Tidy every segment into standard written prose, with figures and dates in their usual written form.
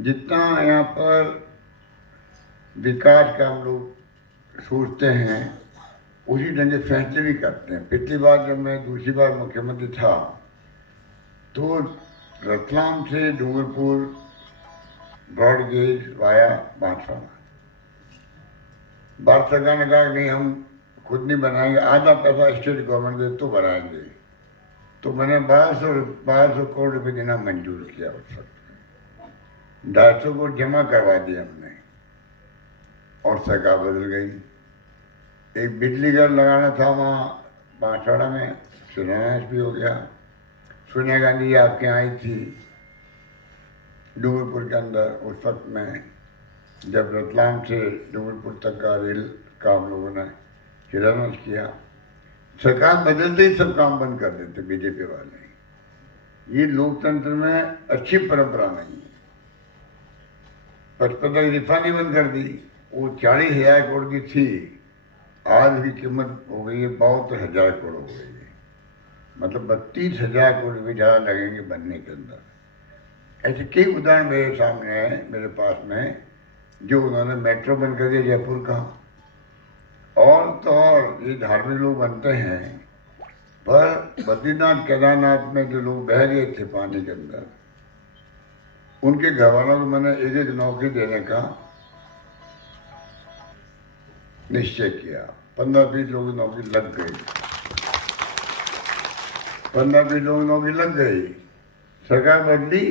जितना यहाँ पर विकास का हम लोग सोचते हैं उसी ढंग से फैसले भी करते हैं। पिछली बार जब मैं दूसरी बार मुख्यमंत्री था तो रतलाम से डूंगरपुर ब्रॉडगेज वाया बांसवाड़ा, भारत सरकार ने कहा नहीं हम खुद नहीं बनाएंगे, आधा पैसा स्टेट गवर्नमेंट दे तो बनाएंगे। तो मैंने 1200 करोड़ रुपये देना मंजूर किया। उस वक्त 250 करोड़ जमा करवा दिए हमने और सरकार बदल गई। एक बिजली घर लगाना था वहाँ बांसवाड़ा में, शिलान्यास भी हो गया। सोनिया गांधी आपके यहाँ आई थी डूंगरपुर के अंदर, उस वक्त में जब रतलाम से डूंगरपुर तक का रेल का हम लोगों ने शिलान्यास किया। सरकार बदलते ही सब काम बंद कर देते बीजेपी वाले। ये लोकतंत्र में अच्छी परंपरा नहीं है। 55 तक रिफाइनरी बंद कर दी, वो 40,000 करोड़ की थी, आज की कीमत हो गई है 72,000 करोड़ हो गई है। मतलब 32,000 करोड़ भी ज़्यादा लगेंगे बनने के अंदर। ऐसे कई उदाहरण मेरे सामने है, मेरे पास में, जो उन्होंने मेट्रो बंद कर दिया जयपुर का। और तो और ये धार्मिक लोग बनते हैं, पर बद्रीनाथ केदारनाथ में जो लोग बह गए थे पानी के अंदर, उनके घर वालों को मैंने एक नौकरी देने का निश्चय किया। 15-20 लोगों की नौकरी लग गई। 15-20 लोगों की नौकरी लग गई। सरकार बदली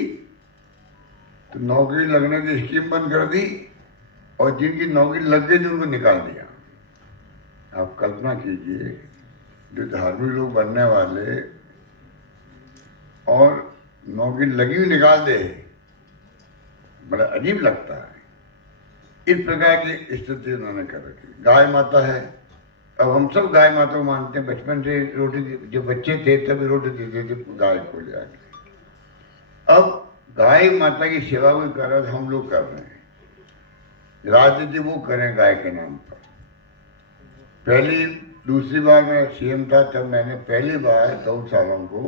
तो नौकरी लगने की स्कीम बंद कर दी और जिनकी नौकरी लग गई थी उनको निकाल दिया। आप कल्पना कीजिए, जो धार्मिक लोग बनने वाले और नौकरी लगी हुई निकाल दे, बड़ा अजीब लगता है। इस प्रकार की स्थिति उन्होंने कर रखी। गाय माता है, अब हम सब गाय माता को मानते हैं। बचपन से रोटी, जब बच्चे थे तभी रोटी देते थे गाय को ले आके। अब गाय माता की सेवा भी कर रहे, हम लोग कर रहे हैं। राजनीति वो करें गाय के नाम पर। दूसरी बार मैं सीएम था तब मैंने पहली बार गौशालाओं को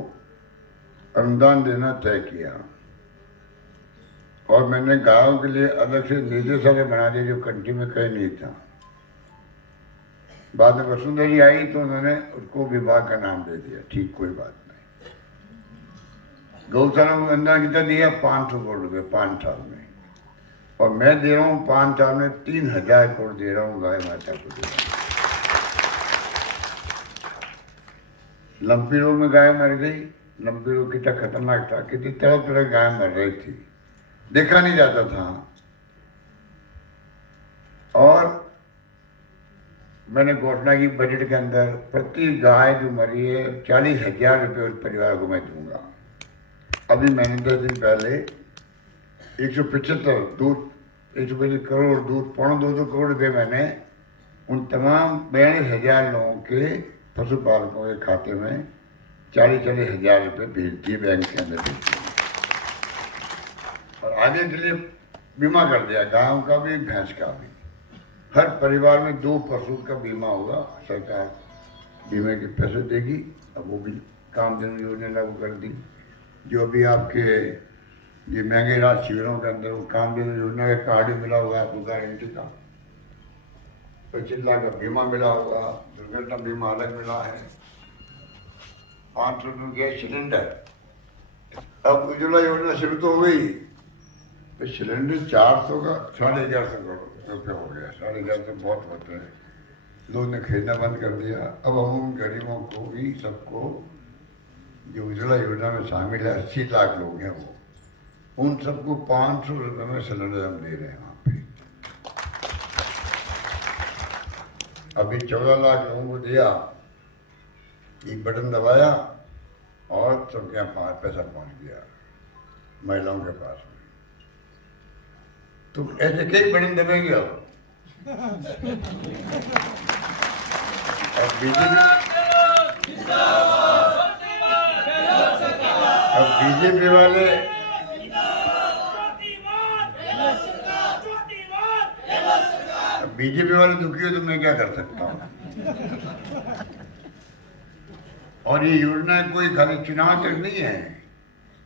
अनुदान देना तय किया और मैंने गायों के लिए अलग से निदेशालय बना दिया जो कंट्री में कहीं नहीं था। बाद में वसुंधरा जी आई तो उन्होंने उसको विभाग का नाम दे दिया। ठीक, कोई बात नहीं। गौशाला को अनुदान कितना दिया? 500 करोड़ रुपये 5 साल में। और मैं दे रहा हूँ 5 साल में 3,000 करोड़ दे रहा हूँ गाय माता को दे रहा हूँ। लंपी रोग में गाय मर गई। लंपी रोग कितना खतरनाक था, कितनी तरह तरह गाय मर रही थी, देखा नहीं जाता था। और मैंने घोषणा की बजट के अंदर प्रति गाय जो मरी है 40,000 रुपये उस परिवार को मैं दूंगा। अभी मैंने 10 दिन पहले 175 दूध 125 करोड़ दूध 2.25 करोड़ रुपये मैंने उन तमाम 42,000 लोगों के पशुपालकों के खाते में 40,000 रुपये भेज दिए, बैंक के अंदर भेज दिए। और आगे के लिए बीमा कर दिया, गायों का भी भैंस का भी। हर परिवार में 2 पशु का बीमा होगा। सरकार बीमे के पैसे देगी। अब वो भी कामधेनु योजना लागू कर दी। जो भी आपके ये महंगे इलाज शिविरों के अंदर वो कामधेनु योजना का कार्ड मिला हुआ है आपको गारंटी का, 25 लाख का बीमा मिला होगा, दुर्घटना बीमा अलग मिला है, 500 रुपये गैस सिलेंडर। अब उज्ज्वला योजना शुरू तो हो गई तो सिलेंडर 400 का 1,500 रुपये हो गया। 1,500 बहुत होते हैं। लोग ने खरीदना बंद कर दिया। अब हम उन गरीबों को भी, सबको जो उज्ज्वला योजना में शामिल है, 80 लाख लोग हैं वो, उन सबको 500 रुपये में सिलेंडर हम दे रहे हैं वहाँ पे। अभी 14 लाख लोगों को दिया, एक बटन दबाया और सबके यहाँ पैसा पहुँच गया महिलाओं के पास में। तो ऐसे कई बटन दबेंगे अब। और बीजेपी वाले दुखी हो तो मैं क्या कर सकता हूँ। और ये योजना कोई खाली चुनाव तक नहीं है,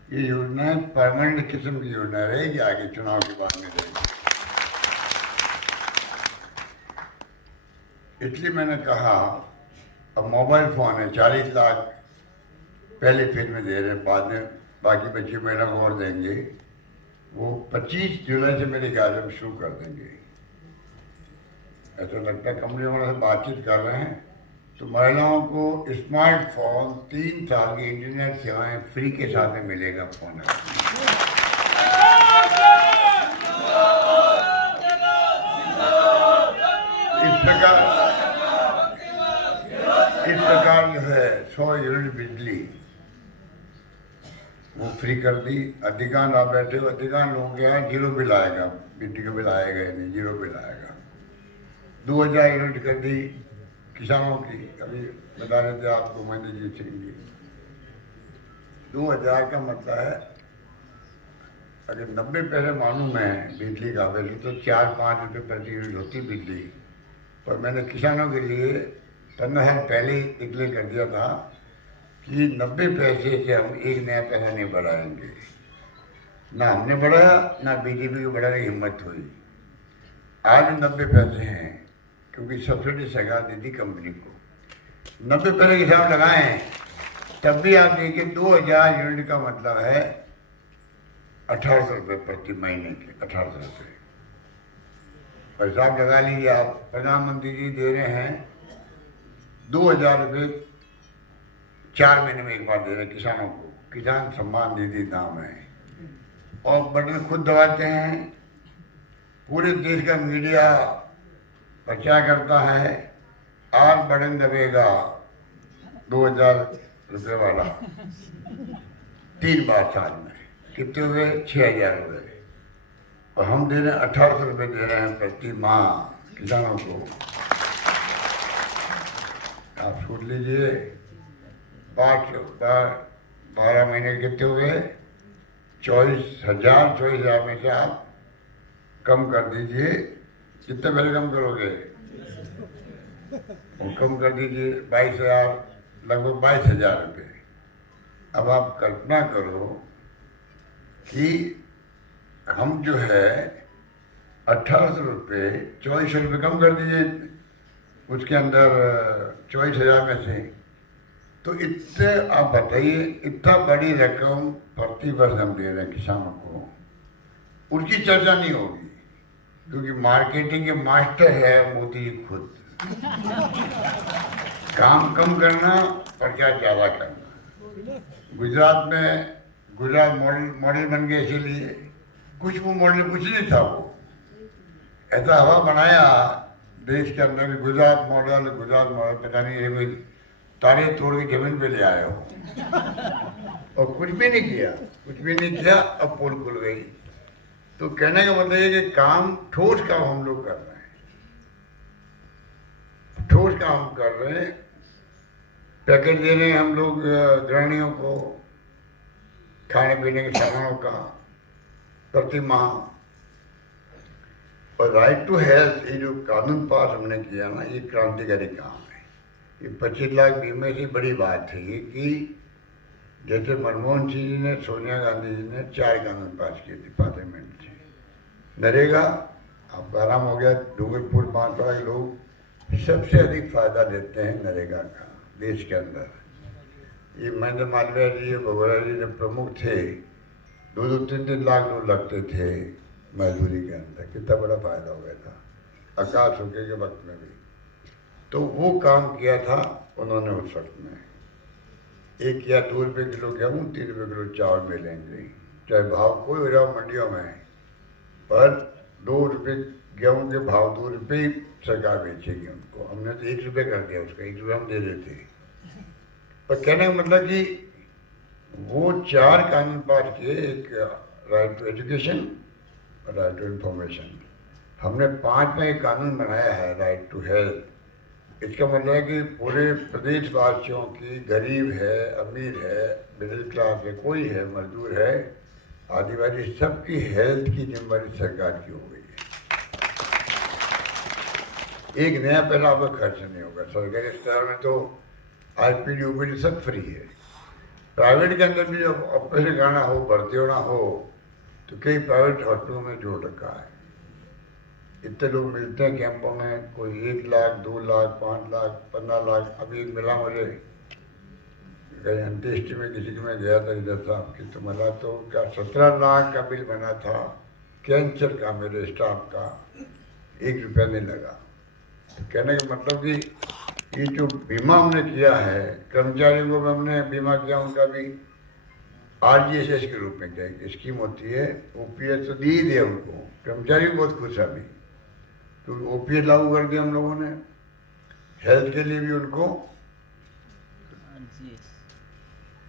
ये योजना परमानेंट किस्म की योजना रहेगी, आगे चुनाव के बाद में रहेगी। इसलिए मैंने कहा अब मोबाइल फोन है 40 लाख पहले फेज में दे रहे हैं, बाद में बाकी 25 महीना को और देंगे। वो 25 जुलाई से मेरे ख्याल में शुरू कर देंगे, ऐसा लगता है। कंपनी वालों से बातचीत कर रहे हैं, तो महिलाओं को स्मार्टफोन 3 साल की इंटरनेट सेवाएं फ्री के साथ में मिलेगा फोन। इस प्रकार जो है 100 यूनिट बिजली वो फ्री कर दी। अधिकांश आप बैठे हो, अधिकांश लोगों के यहाँ जीरो बिल आएगा, बिजली का बिल आएगा ही नहीं, जीरो बिल आएगा। 2000 यूनिट कर दी किसानों की, अभी बता रहे थे आपको महेंद्र जी सिंह जी। 2000 का मतलब है अगर 90 पैसे मालूम है बिजली का, वैसे तो 4-5 रुपये प्रति यूनिट होती बिजली, पर मैंने किसानों के लिए 15 साल पहले ही डिक्लेयर कर दिया था कि 90 पैसे से हम एक नया पैसा नहीं बढ़ाएंगे। ना हमने बढ़ाया, ना बीजेपी को बढ़ाने की हिम्मत हुई। आज 90 पैसे हैं क्योंकि सब्सिडी सरकार दी थी कंपनी को। 90 पैसे के हिसाब लगाएं तब भी आप देखिए 2000 यूनिट का मतलब है 1800 रुपये प्रति महीने के, 1800 रुपये। और हिसाब लगा लीजिए आप, प्रधानमंत्री जी दे रहे हैं 2000 रुपये 4 महीने में एक बार दे रहे किसानों को, किसान सम्मान निधि नाम है। और बटन खुद दबाते हैं, पूरे देश का मीडिया प्रचार करता है, आज बटन दबेगा 2000 रुपये वाला 3 बार साल में, कितने हुए 6000 रुपये। और हम दे रहे हैं 1800 रुपये दे रहे हैं प्रति माह किसानों को। आप सोच लीजिए 12 महीने कितने हुए, 24,000 में से आप कम कर दीजिए, कितने पहले कम करोगे, वो कम कर दीजिए 22,000, लगभग 22,000 रुपये। अब आप कल्पना करो कि हम जो है 1800 रुपये 2400 रुपये कम कर दीजिए उसके अंदर 24,000 में से, तो इतने आप बताइए इतना बड़ी रकम प्रति वर्ष हम दे रहे हैं किसानों को, उनकी चर्चा नहीं होगी क्योंकि मार्केटिंग के मास्टर है मोदी जी खुद। काम कम करना, प्रचार ज़्यादा करना। गुजरात में गुजरात मॉडल बन गया, इसीलिए कुछ वो मॉडल कुछ नहीं था, वो ऐसा हवा बनाया देश के अंदर गुजरात मॉडल पता नहीं है, कोई तारे तोड़ के जमीन पे ले आए हो और कुछ भी नहीं किया, अब पोल खुल गई। तो कहने का मतलब ये कि काम, ठोस काम हम लोग कर रहे हैं, ठोस काम कर रहे हैं। पैकेज दे रहे हैं हम लोग गृहिणियों को, खाने पीने के सामानों का प्रति माह। और राइट टू हेल्थ, ये जो कानून पास हमने किया ना, ये क्रांतिकारी काम है। ये 25 लाख बीमे से बड़ी बात है ये कि जैसे मनमोहन सिंह जी ने, सोनिया गांधी जी ने 4 कानून पास किए थे पार्लियामेंट से। नरेगा आपका आराम हो गया, डूंगरपुर बांसवाड़ा के लोग सबसे अधिक फायदा लेते हैं नरेगा का देश के अंदर। ये महेंद्र मालवीय जी, भगोरा जी जब प्रमुख थे, 2-3 लाख लोग लगते थे मजदूरी के अंदर, कितना बड़ा फायदा हो गया था आकाश होके के वक्त में भी। तो वो काम किया था उन्होंने उस वक्त में। एक या 2 रुपये किलो गेहूँ, 3 रुपये किलो चावल मिलेंगे, चाहे भाव कोई हो रहा मंडियों में, पर 2 रुपये गेहूँ के भाव 2 रुपये ही सरकार बेचेगी उनको। हमने तो 1 रुपये कर दिया उसका, 1 रुपये हम दे देते। पर कहने का मतलब कि वो 4 कानून पास किए, एक right to education, right to information. हमने 5 में एक कानून बनाया है राइट टू हेल्थ। इसका मतलब है कि पूरे प्रदेशवासियों की, गरीब है, अमीर है, मिडिल क्लास है, कोई है, मजदूर है, आदिवासी, सबकी हेल्थ की जिम्मेदारी सरकार की हो गई है। एक नया पैसा आपका खर्च नहीं होगा। सरकारी अस्पताल में तो आईपीडी यूपीडी सब फ्री है, प्राइवेट के अंदर भी जब ऑपरेशन करना हो, भर्ती होना हो, तो कई प्राइवेट हॉस्पिटलों में जोड़ रखा है। इतने लोग मिलते हैं कैंपों में, कोई 1 लाख, 2 लाख, 5 लाख, 15 लाख। अभी मिला मुझे कहीं अंत्येष्टि में किसी के में गया था इधर साहब की, तो मिला तो क्या 17 लाख का बिल बना था कैंसर का, मेरे स्टाफ का, 1 रुपया नहीं लगा। तो कहने का मतलब कि ये जो बीमा हमने किया है, कर्मचारियों को हमने बीमा किया, उनका भी RGSS के रूप में क्या एक स्कीम होती है, OPS तो दी ही दिया उनको, कर्मचारी भी बहुत खुश है अभी, तो OPS लागू कर दिया हम लोगों ने। हेल्थ के लिए भी उनको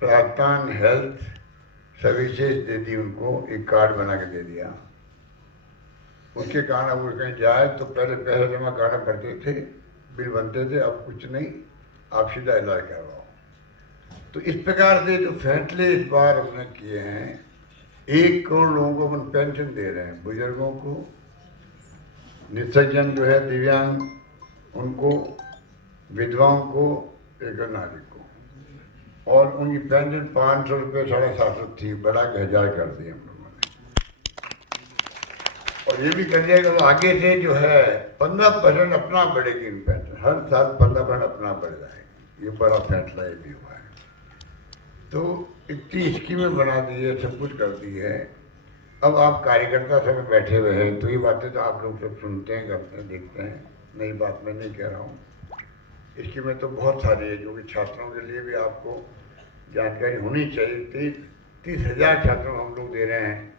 प्रावधान हेल्थ सर्विसेज दे दी, उनको एक कार्ड बना के दे दिया। उसके कारण अब कहीं जाए तो पहले पैसे जमा कराना पड़ते थे, बिल बनते थे, अब कुछ नहीं, आप सीधा इलाज करवाओ। तो इस प्रकार से जो फैसले इस बार हमने किए हैं, 1 करोड़ लोगों को अपन पेंशन दे रहे हैं, बुजुर्गों को, निसज्जन जो है दिव्यांग उनको, विधवाओं को, एक नारी को, और उनकी पेंशन 500 रुपये 750 थी, बढ़ा के 1000 कर दी हम लोगों ने। और ये भी कर दिया कि आगे से जो है 15% अपना बढ़ेगी इन पेंशन, हर साल 15% अपना बढ़ जाएगी। ये बड़ा फैसला ये भी हुआ है। तो इतनी स्कीमें बना दी है, सब कुछ कर दी है। अब आप कार्यकर्ता सब बैठे हुए हैं, तो ये बातें तो आप लोग सब सुनते हैं, करते हैं, देखते हैं, नई बात मैं नहीं कह रहा हूँ। स्कीमें तो बहुत सारी है, जो कि छात्रों के लिए भी आपको जानकारी होनी चाहिए। 30,000 छात्रों को हम लोग दे रहे हैं,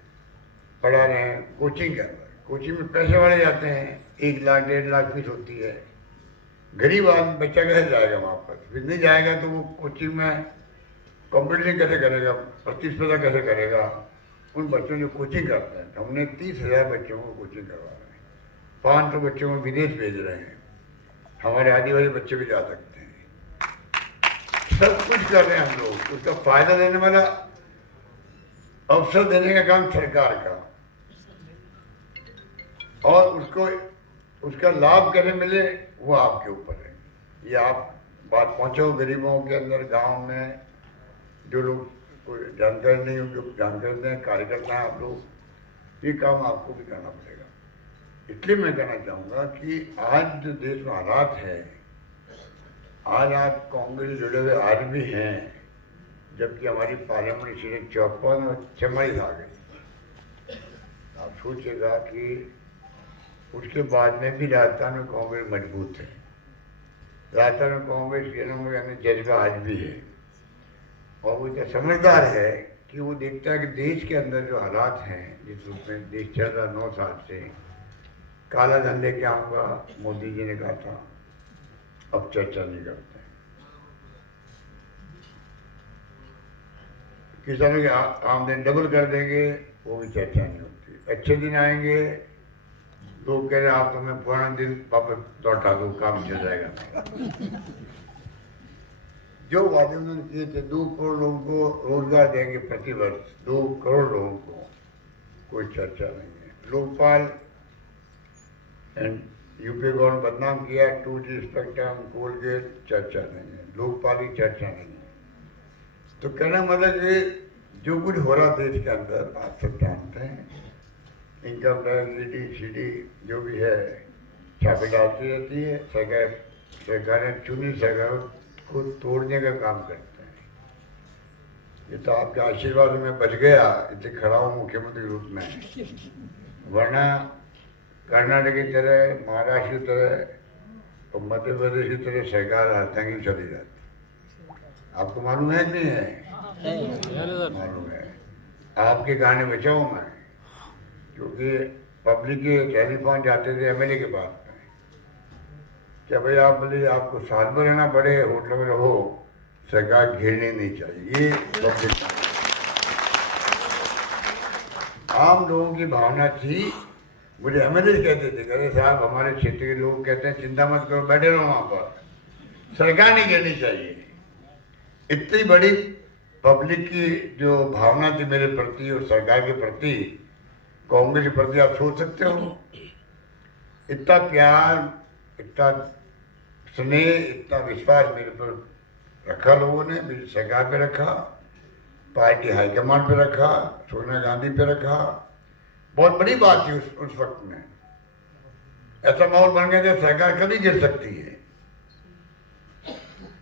पढ़ा रहे हैं कोचिंग के अंदर। कोचिंग में पैसे वाले जाते हैं, 1 लाख 1.5 लाख फीस होती है। गरीब आदमी बच्चा कैसे जाएगा वहाँ पर, फिर नहीं जाएगा तो वो कोचिंग में कॉम्पिटिशन कैसे करेगा, प्रतिस्पर्धा कैसे करेगा। उन बच्चों जो कोचिंग करते हैं, हमने 30,000 बच्चों को कोचिंग करवा रहे हैं, 500 बच्चों को विदेश भेज रहे हैं, हमारे आदिवासी बच्चे भी जा सकते हैं। सब कुछ कर रहे हैं हम लोग। उसका फायदा लेने वाला, अवसर देने का काम सरकार का, और उसको उसका लाभ कैसे मिले वो आपके ऊपर है। ये आप बात पहुंचाओ गरीबों के अंदर, गांव में जो लोग कोई जानकारी नहीं होगी, जानकारी दें, कार्यकर्ता हैं आप लोग, ये काम आपको भी करना पड़ेगा। इसलिए मैं कहना चाहूँगा कि आज जो देश में हालात है, आज आप कांग्रेस जुड़े हुए आज भी हैं, जबकि हमारी पार्लियामेंट सीटें 54 और 46 आ गई। आप सोचिएगा कि उसके बाद में भी राजस्थान में कांग्रेस मजबूत है। राजस्थान में कांग्रेस के नाम यानी जज्बा आज भी है, और वो इतना समझदार है कि वो देखता है कि देश के अंदर जो हालात हैं, जिस रूप में देश चल रहा 9 साल से, काला धन लेके आऊँगा मोदी जी ने कहा था, अब चर्चा नहीं करते हैं। किसानों की आमदनी डबल कर देंगे, वो भी चर्चा नहीं होती। अच्छे दिन आएंगे, लोग कह रहे आप तो मैं पुराना दिन वापस लौटा दो, काम चल जाएगा। जो वादे उन्होंने किए थे, 2 करोड़ लोगों को रोजगार देंगे प्रति वर्ष, 2 करोड़ लोगों को, कोई चर्चा नहीं है। लोकपाल यूपी गवर्नमेंट बदनाम किया, 2G स्पेक्ट्रम, कोलगेट, चर्चा नहीं है। लोकपाल की चर्चा नहीं है। तो कहना मतलब कि जो कुछ हो रहा देश के अंदर आप सब जानते हैं, इनकम टैक्स, ED, जो भी है, छापे डालती रहती है। सरकारें चुनी सरकार को तोड़ने का काम करते हैं। ये तो आपके आशीर्वाद में बच गया, इसलिए खड़ा हूँ मुख्यमंत्री के रूप में, वरना कर्नाटक की तरह, महाराष्ट्र की तरह और मध्य प्रदेश की तरह सरकार हत्यांगी चली जाती। आपको मालूम है कि नहीं है? मालूम है। आपके गाने बचाऊँ मैं, क्योंकि पब्लिक के टेलीफोन जाते थे MLA के पास में, क्या भाई आप बोले आपको साल भर रहना पड़े, होटल में रहो, सरकार घेरनी नहीं चाहिए। ये पब्लिक आम लोगों की भावना थी। मुझे MLA कहते थे, कहते साहब हमारे क्षेत्र के लोग कहते हैं चिंता मत करो, बैठे रहो वहाँ पर, सरकार नहीं घेरनी चाहिए। इतनी बड़ी पब्लिक की जो भावना थी मेरे प्रति और सरकार के प्रति, कांग्रेस के प्रति, आप सोच सकते हो। इतना प्यार, इतना स्नेह, इतना विश्वास मेरे पर रखा लोगों ने, मेरी सरकार पे रखा। पार्टी हाईकमान पे रखा, सोनिया गांधी पे रखा। बहुत बड़ी बात थी उस वक्त में। ऐसा माहौल बन गया कि सरकार कभी गिर सकती है,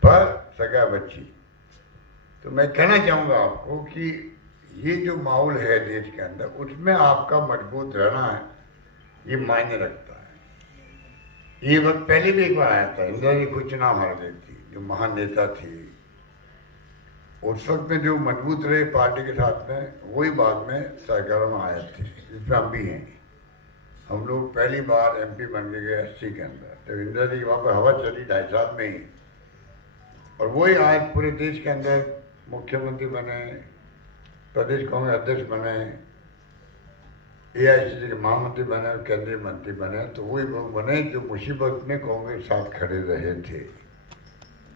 पर सरकार बची। तो मैं कहना चाहूँगा आपको कि ये जो माहौल है देश के अंदर, उसमें आपका मजबूत रहना है, ये मायने रखता है। ये वक्त पहले भी एक बार आया था, इंदिरा जी खुद चुनाव हार गई थी, जो महान नेता थी। उस वक्त में जो मजबूत रहे पार्टी के साथ में, वही बाद में सरकार में आए थे, जिसमें हम भी हैं। हम लोग पहली बार MP बन के गए 80 के अंदर, जब इंदिरा जी वहाँ पर हवा चली 2.5 साल में ही, और वही आज पूरे देश के अंदर मुख्यमंत्री बने, प्रदेश कांग्रेस अध्यक्ष बने, AICC के महामंत्री बने और केंद्रीय मंत्री बने। तो वही लोग बने जो मुसीबत में कांग्रेस के साथ खड़े रहे थे।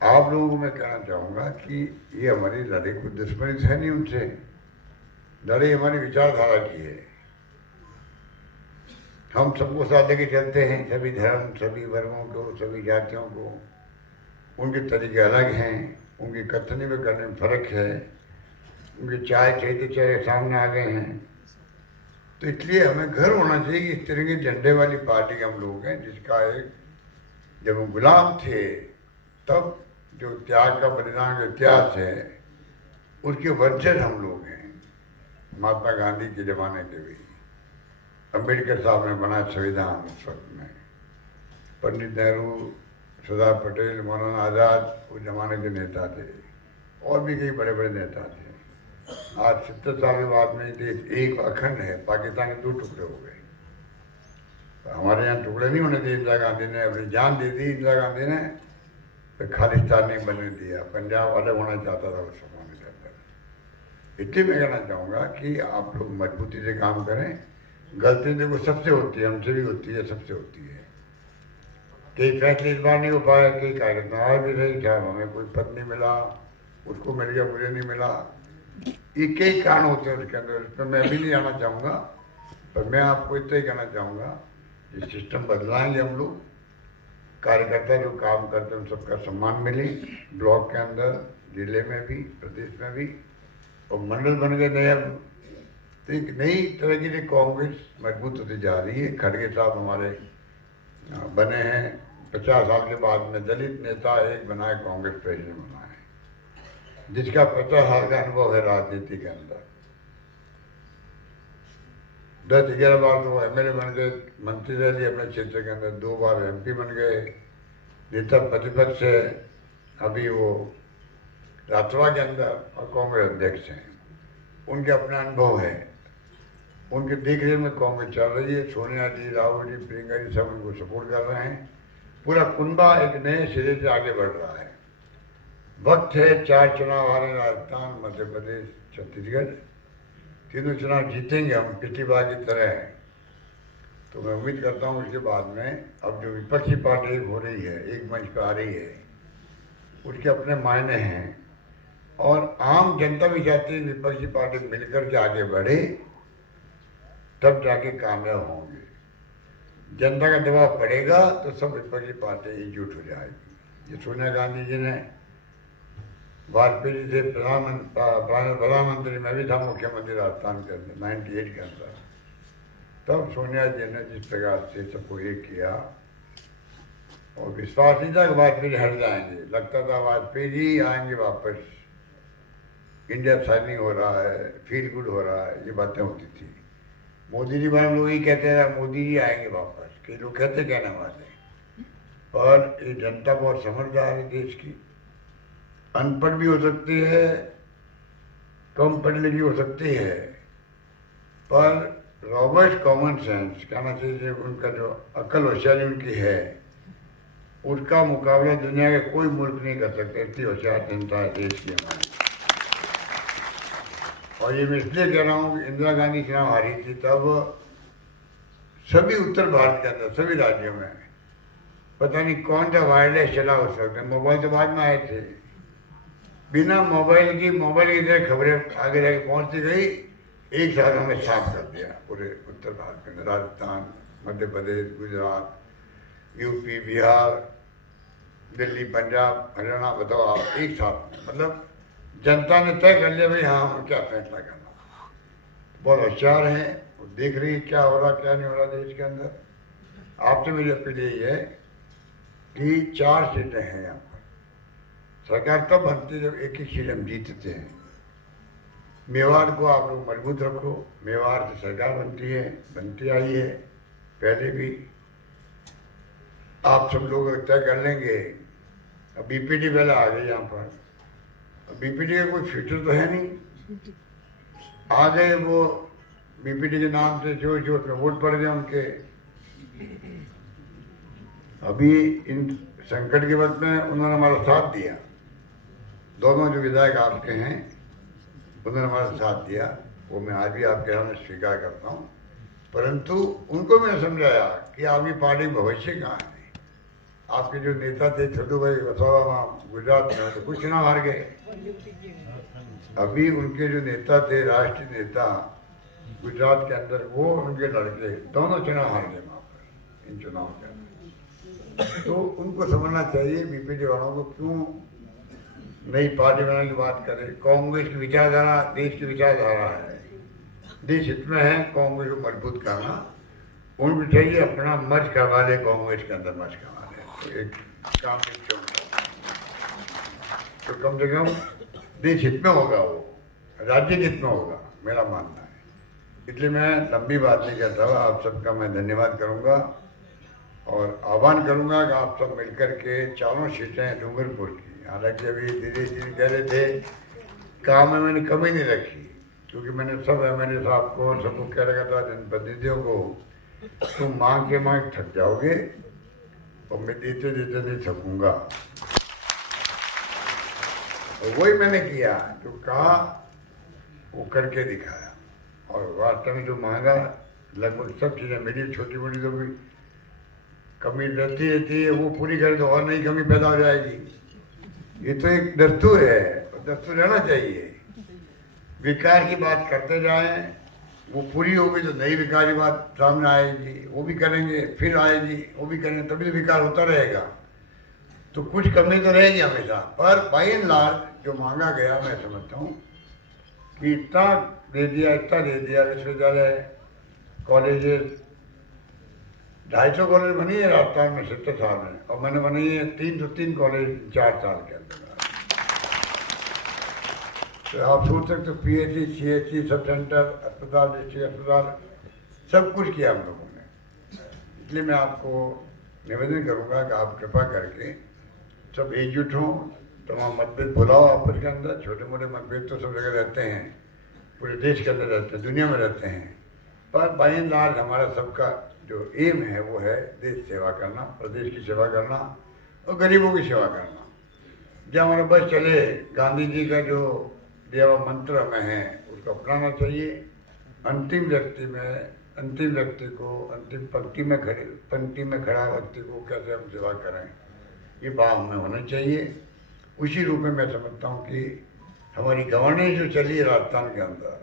आप लोगों को मैं कहना चाहूँगा कि ये हमारी लड़ाई कोई दुश्मनी है नहीं उनसे, लड़ाई हमारी विचारधारा की है। हम सबको साथ लेके चलते हैं, सभी धर्म, सभी वर्गों को, सभी जातियों को। उनके तरीके अलग हैं, उनकी कथनी में करने में फर्क है, उनके चाय कहते चाहे सामने आ गए हैं। तो इसलिए हमें गर्व होना चाहिए कि इस तरह के झंडे वाली पार्टी के हम लोग हैं, जिसका एक जब हम गुलाम थे तब जो त्याग का बलिदान का इतिहास है, उसके वंशज हम लोग हैं। महात्मा गांधी के ज़माने के भी, अम्बेडकर साहब ने बनाया संविधान उस वक्त में, पंडित नेहरू, सरदार पटेल, मौलाना आज़ाद उस जमाने के नेता थे, और भी कई बड़े बड़े नेता थे। आज 70 साल के बाद में देश एक अखंड है, पाकिस्तान के 2 टुकड़े हो गए। हमारे यहाँ टुकड़े नहीं होने दिए, इंदिरा गांधी ने अपनी जान दे दी। इंदिरा गांधी ने तो खालिस्तान नहीं बनने दिया, पंजाब अलग होना चाहता था उस समय के अंदर। इसलिए मैं कहना चाहूँगा कि आप लोग मजबूती से काम करें। गलती देखो सबसे होती है, हमसे भी होती है, सबसे होती है। कई फैसले इस बार नहीं हो पाया, कई कार्यक्रम आज भी रही, क्या हमें कोई पद नहीं मिला, उसको मिल गया, मुझे नहीं मिला। ये कई कारण होते हैं उसके अंदर, इसमें मैं भी नहीं आना चाहूँगा। पर मैं आपको इतना ही कहना चाहूँगा, ये सिस्टम बदलाएंगे हम लोग। कार्यकर्ता जो काम करते हैं उन सबका सम्मान मिले, ब्लॉक के अंदर, जिले में भी, प्रदेश में भी, और मंडल बन गए नए। तो एक नई तरह की कांग्रेस मजबूत होती जा रही है। खड़गे साहब हमारे बने हैं 50 साल के बाद में, दलित नेता एक बनाए, कांग्रेस प्रेसिडेंट बना है, जिसका 50 साल का अनुभव है राजनीति के अंदर। 10-11 बार तो MLA बन गए, मंत्री रह लिए अपने क्षेत्र के अंदर, 2 बार MP बन गए, नेता प्रतिपक्ष है, अभी वो राज्यसभा के अंदर, और कांग्रेस अध्यक्ष हैं। उनके अपना अनुभव है, उनके देख रेख में कांग्रेस चल रही है। सोनिया जी, राहुल जी, प्रियंका जी सब उनको सपोर्ट कर रहे हैं। पूरा कुनबा एक नए सिरे से आगे बढ़ रहा है। वक्त है, 4 चुनाव आ रहे हैं, राजस्थान, मध्य प्रदेश, छत्तीसगढ़, तीनों चुनाव जीतेंगे हम पिछली बार की तरह है। तो मैं उम्मीद करता हूँ इसके बाद में अब जो विपक्षी पार्टी हो रही है, एक मंच पर आ रही है, उसके अपने मायने हैं। और आम जनता भी चाहती है विपक्षी पार्टी मिलकर के आगे बढ़े, तब जाके कामयाब होंगे। जनता का दबाव पड़ेगा तो सब विपक्षी पार्टी एकजुट हो जाएगी। ये सोनिया गांधी जी ने, वाजपेयी जी थे प्रधानमंत्री, मैं भी था मुख्यमंत्री राजस्थान के अंदर 98 के अंदर, तब सोनिया जी ने जिस प्रकार से सबको एक किया, और विश्वास नहीं था कि वाजपेयी हट जाएंगे। लगता था वाजपेयी जी आएंगे वापस, इंडिया शाइनिंग हो रहा है, फील गुड हो रहा है, ये बातें होती थी। मोदी जी बारे में लोग यही कहते हैं मोदी जी आएंगे वापस, कई लोग कहते कहने वाले, पर ये जनता बहुत समझदार है देश की। अनपढ़ भी हो सकती है, कम पढ़ी लिखी हो सकती है, पर रॉबर्ट कॉमन सेंस कहना चाहिए, उनका जो अकल होशियारी उनकी है, उसका मुकाबला दुनिया के कोई मुल्क नहीं कर सकता। इतनी होशियार जनता है देश की हमारी। और ये मैं इसलिए कह रहा हूँ कि इंदिरा गांधी चुनाव हारी थी, तब सभी उत्तर भारत के अंदर, सभी राज्यों में पता नहीं कौन सा वायरलेस चला हो सकता है। मोबाइल तो बाद में आए थे, बिना मोबाइल की तरह खबरें आगे जाके पहुँचती गई। एक साथ हमें साफ कर दिया पूरे उत्तर भारत के अंदर, राजस्थान, मध्य प्रदेश, गुजरात, UP, बिहार, दिल्ली, पंजाब, हरियाणा, बताओ आप, एक साथ। मतलब जनता ने तय कर लिया भाई हाँ हम क्या फैसला करना। बहुत होशियार हैं, वो देख रही है क्या हो रहा क्या नहीं हो रहा देश के अंदर। आपसे मेरी अपील यही है कि 4 सीटें हैं यहाँ पर, सरकार तब बनती है जब एक ही सीट हम जीतते हैं। मेवाड़ को आप लोग मजबूत रखो, मेवाड़ से सरकार बनती आई है पहले भी। आप सब लोग तय कर लेंगे। अब बीपीडी पहले आ गई यहाँ पर, बीपीडी का कोई फ्यूचर तो है नहीं, आ गए वो बीपीडी के नाम से जो उसमें वोट पड़ गए उनके। अभी इन संकट के वक्त में उन्होंने हमारा साथ दिया, दोनों जो विधायक आपके हैं उन्होंने हमारा साथ दिया, वो मैं आज भी आपके सामने स्वीकार करता हूँ। परंतु उनको मैंने समझाया कि आपकी पार्टी भविष्य कहाँ है। आपके जो नेता थे छोटू भाई वसावा वहाँ गुजरात में तो कुछ चुनाव हार गए। अभी उनके जो नेता थे राष्ट्रीय नेता गुजरात के अंदर, वो उनके लड़के दोनों चुनाव हार गए वहाँ पर इन चुनाव के अंदर। तो उनको समझना चाहिए बीपीडी वालों को क्यों नई पार्टी बनाने की बात करें। कांग्रेस की विचारधारा देश की विचारधारा है, देश हित में है कांग्रेस को मजबूत करना। उनको चाहिए अपना मर्ज करवा ले, कांग्रेस के अंदर मर्ज करवा ले, तो एक काम क्यों, तो कम से कम देश हित में होगा, वो राज्य के हित में होगा, मेरा मानना है। इसलिए मैं लंबी बात नहीं करता हुआ आप सबका मैं धन्यवाद करूंगा और आह्वान करूंगा कि आप सब मिलकर के 4 सीटें डूंगरपुर की, हालांकि अभी धीरे धीरे कह रहे थे काम में मैंने कमी नहीं रखी, क्योंकि मैंने सब MLA साहब को सबको कह रखा था जनप्रतिनिधियों को तुम मांग के मांग थक जाओगे और मैं देते देते नहीं थकूंगा। और वही मैंने किया जो कहा वो करके दिखाया, और वास्तव में जो मांगा लगभग सब चीज़ें मिली। छोटी मोटी तो भी कमी रहती है, वो पूरी करे तो और नई कमी पैदा हो जाएगी। ये तो एक दस्तूर है, दस्तूर रहना चाहिए। विकास की बात करते जाएं, वो पूरी होगी तो नई विकास की बात सामने आएगी, वो भी करेंगे, फिर आएगी, वो भी करेंगे, तभी तो विकास होता रहेगा। तो कुछ कमी तो रहेगी हमेशा, पर बाई एंड लार्ज जो मांगा गया मैं समझता हूँ कि इतना दे दिया। विश्वविद्यालय कॉलेजेस 250 कॉलेज बनी है राजस्थान में 70 साल में, और मैंने बनाई है 303 कॉलेज 4 साल के अंदर। तो आप सोच सकते हो PHC, CHC, सब सेंटर, अस्पताल, डिस्ट्रिक्ट अस्पताल, सब कुछ किया हम लोगों ने। इसलिए मैं आपको निवेदन करूंगा कि आप कृपा करके सब एकजुट हों, तमाम मतभेद भुलाओ आपस के अंदर। छोटे मोटे मतभेद तो सब जगह रहते हैं, पूरे देश के अंदर रहते हैं, दुनिया में रहते हैं, पर बाई एंड लार्ज हमारा सबका जो एम है वो है देश सेवा करना, प्रदेश की सेवा करना और गरीबों की सेवा करना। जब हमारा बस चले, गांधी जी का जो दिया हुआ मंत्र हमें है उसको अपनाना चाहिए। अंतिम व्यक्ति को, अंतिम पंक्ति में खड़ा व्यक्ति को कैसे हम सेवा करें, ये भाव हमें होना चाहिए। उसी रूप में मैं समझता हूँ कि हमारी गवर्नेंस जो चली है राजस्थान के अंदर,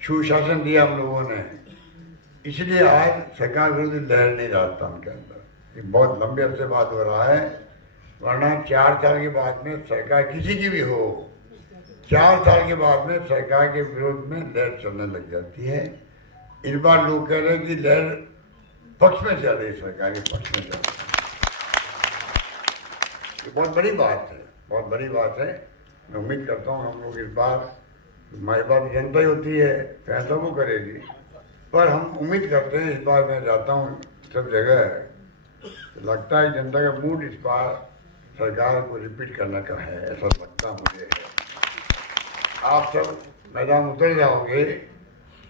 सुशासन दिया हम लोगों ने, इसलिए आज सरकार विरोधी लहर नहीं राजस्थान के अंदर। ये बहुत लंबे अरसे बाद हो रहा है, वरना 4 साल के बाद में सरकार किसी की भी हो, 4 साल के बाद में सरकार के विरोध में लहर चलने लग जाती है। इस बार लोग कह रहे हैं कि लहर पक्ष में चल रही, सरकार के पक्ष में चल रही। ये बहुत बड़ी बात है, बहुत बड़ी बात है। मैं उम्मीद करता हूँ हम लोग इस बार, हमारी बात जनता ही होती है, फैसला वो करेगी, पर हम उम्मीद करते हैं इस बार मैं जाता हूँ सब जगह, तो लगता है जनता का मूड इस बार सरकार को रिपीट करने का है, ऐसा लगता मुझे है। आप सब मैदान उतर जाओगे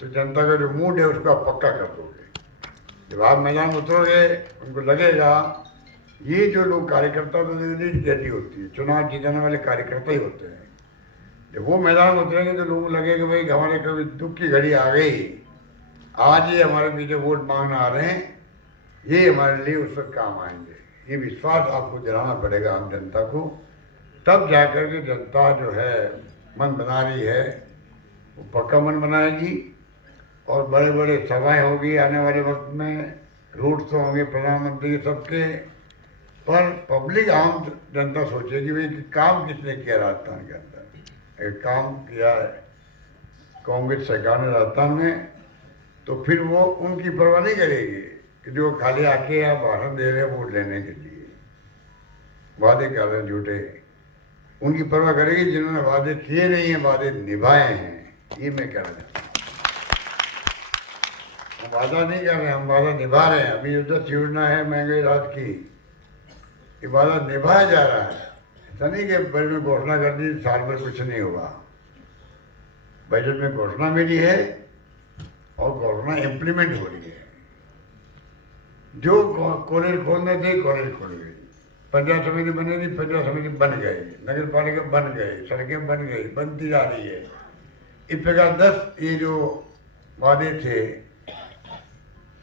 तो जनता का जो मूड है उसको आप पक्का कर दोगे। जब आप मैदान उतरोगे उनको लगेगा ये जो लोग कार्यकर्ता तो कैसी होती है, चुनाव जीतने वाले कार्यकर्ता ही होते हैं। जब वो मैदान उतरेंगे तो लोगों को लगेगा भाई हमारे कभी दुख की घड़ी आ गई, आज ये हमारे पीछे वोट मांगने आ रहे हैं, ये हमारे लिए उस वक्त काम आएंगे। ये विश्वास आपको दिलाना पड़ेगा आम जनता को, तब जाकर के जनता जो है मन बना रही है वो पक्का मन बनाएगी। और बड़े बड़े सभाएं होगी आने वाले वक्त में, रूट तो होंगे प्रधानमंत्री सबके, पर पब्लिक आम जनता सोचेगी भाई कि काम किसने किया राजस्थान के अंदर। एक काम किया है कांग्रेस सरकार ने राजस्थान में, तो फिर वो उनकी परवाह नहीं करेगी कि जो खाली आके या भाषण दे रहे हैं वोट लेने के लिए, वादे कर रहे हैं झूठे। उनकी परवाह करेगी जिन्होंने वादे किए नहीं हैं, वादे निभाए हैं। ये मैं कह रहा हूँ, हम वादा नहीं कर रहे हैं, हम वादा निभा रहे हैं। अभी जो 10 योजना है महंगाई राहत की, ये वादा निभाया जा रहा है। ऐसा नहीं कि बजट में घोषणा कर दी साल भर कुछ नहीं होगा। बजट में घोषणा मिली है और घोषणा इम्प्लीमेंट हो रही है। जो कॉलेज खोलने थे कॉलेज खोल गए, पंचायत समिति बनेगी पंचायत समिति बन गई, नगर पालिका बन गई, सड़कें बन गई, बनती जा रही है। इस प्रकार 10 ये जो वादे थे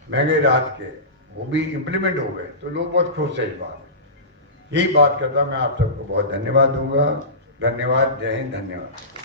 महंगाई राहत के, वो भी इम्प्लीमेंट हो गए, तो लोग बहुत खुश है इस बात। यही बात करता मैं आप सबको बहुत धन्यवाद दूंगा। धन्यवाद, जय हिंद, धन्यवाद।